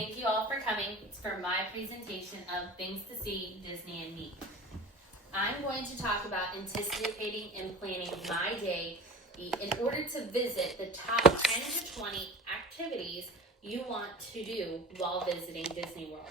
Thank you all for coming for my presentation of Things to See, Disney and Me. I'm going to talk about anticipating and planning my day in order to visit the top 10 to 20 activities you want to do while visiting Disney World.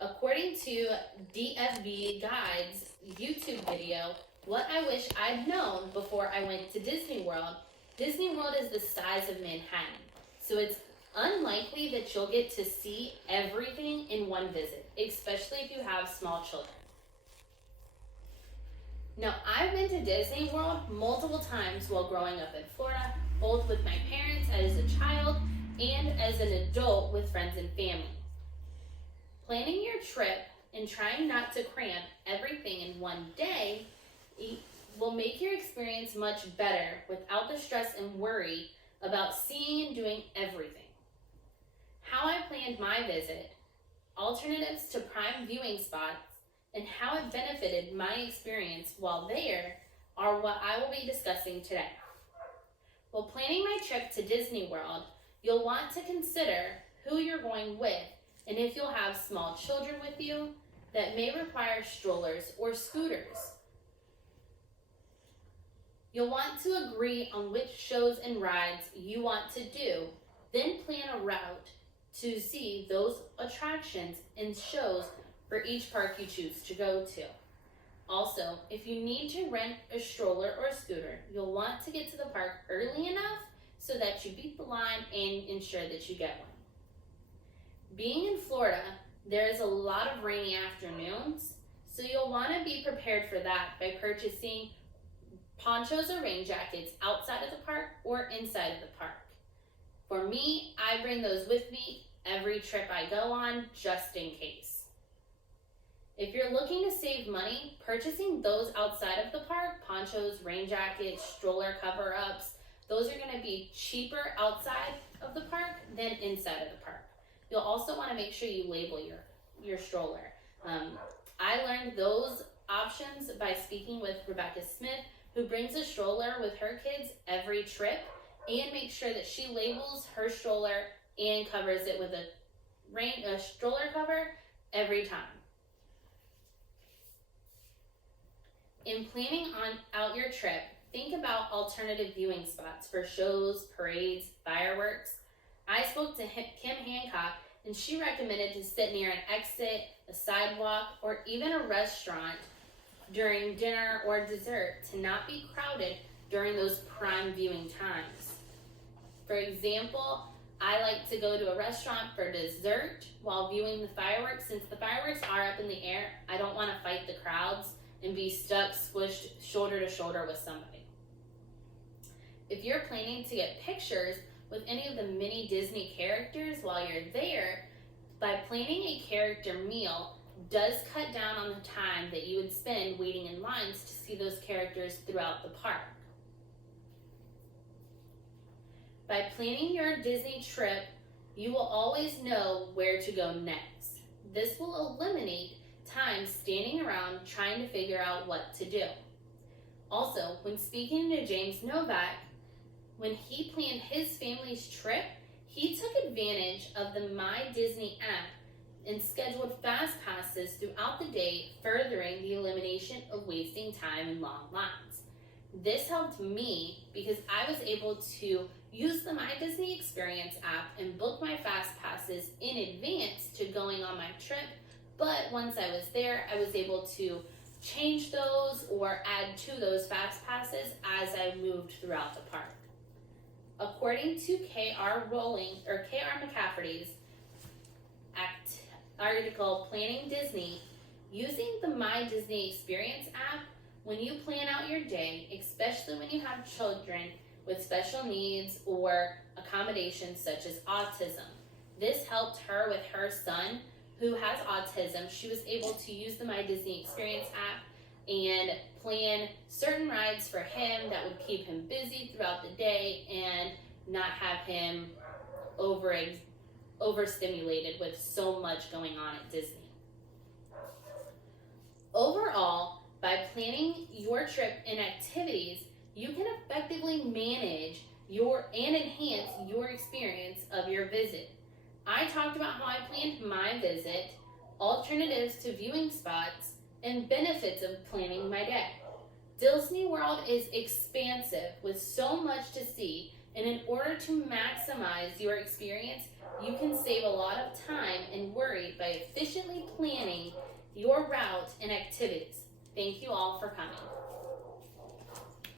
According to DFB Guide's YouTube video, what I wish I'd known before I went to Disney World is the size of Manhattan, so it's unlikely that you'll get to see everything in one visit, especially if you have small children. Now, I've been to Disney World multiple times while growing up in Florida, both with my parents as a child and as an adult with friends and family. Planning your trip and trying not to cram everything in one day will make your experience much better without the stress and worry about seeing and doing everything. How I planned my visit, alternatives to prime viewing spots, and how it benefited my experience while there are what I will be discussing today. While planning my trip to Disney World, you'll want to consider who you're going with and if you'll have small children with you that may require strollers or scooters. You'll want to agree on which shows and rides you want to do, then plan a route to see those attractions and shows for each park you choose to go to. Also, if you need to rent a stroller or scooter, you'll want to get to the park early enough so that you beat the line and ensure that you get one. Being in Florida, there is a lot of rainy afternoons, so you'll want to be prepared for that by purchasing ponchos or rain jackets outside of the park or inside of the park. For me, I bring those with me every trip I go on, just in case. If you're looking to save money, purchasing those outside of the park, ponchos, rain jackets, stroller cover-ups, those are going to be cheaper outside of the park than inside of the park. You'll also want to make sure you label your stroller. I learned those options by speaking with Rebecca Smith, who brings a stroller with her kids every trip and makes sure that she labels her stroller and covers it with a stroller cover every time. In planning out your trip, think about alternative viewing spots for shows, parades, fireworks. I spoke to Kim Hancock, and she recommended to sit near an exit, a sidewalk, or even a restaurant during dinner or dessert to not be crowded during those prime viewing times. For example, I like to go to a restaurant for dessert while viewing the fireworks. Since the fireworks are up in the air, I don't want to fight the crowds and be stuck, squished shoulder to shoulder with somebody. If you're planning to get pictures with any of the mini Disney characters while you're there, by planning a character meal does cut down on the time that you would spend waiting in lines to see those characters throughout the park. By planning your Disney trip, you will always know where to go next. This will eliminate time standing around trying to figure out what to do. Also, when speaking to James Novak, when he planned his family's trip, he took advantage of the My Disney app and scheduled fast passes throughout the day, furthering the elimination of wasting time in long lines. This helped me because I was able to use the My Disney Experience app and book my fast passes in advance to going on my trip, but once I was there, I was able to change those or add to those fast passes as I moved throughout the park. According to K.R. McCafferty's article, Planning Disney, using the My Disney Experience app, when you plan out your day, especially when you have children with special needs or accommodations such as autism, this helped her with her son who has autism. She was able to use the My Disney Experience app and plan certain rides for him that would keep him busy throughout the day and not have him overstimulated with so much going on at Disney. Overall, by planning your trip and activities, you can effectively manage and enhance your experience of your visit. I talked about how I planned my visit, alternatives to viewing spots, and benefits of planning my day. Disney World is expansive with so much to see, and in order to maximize your experience, you can save a lot of time and worry by efficiently planning your route and activities. Thank you all for coming.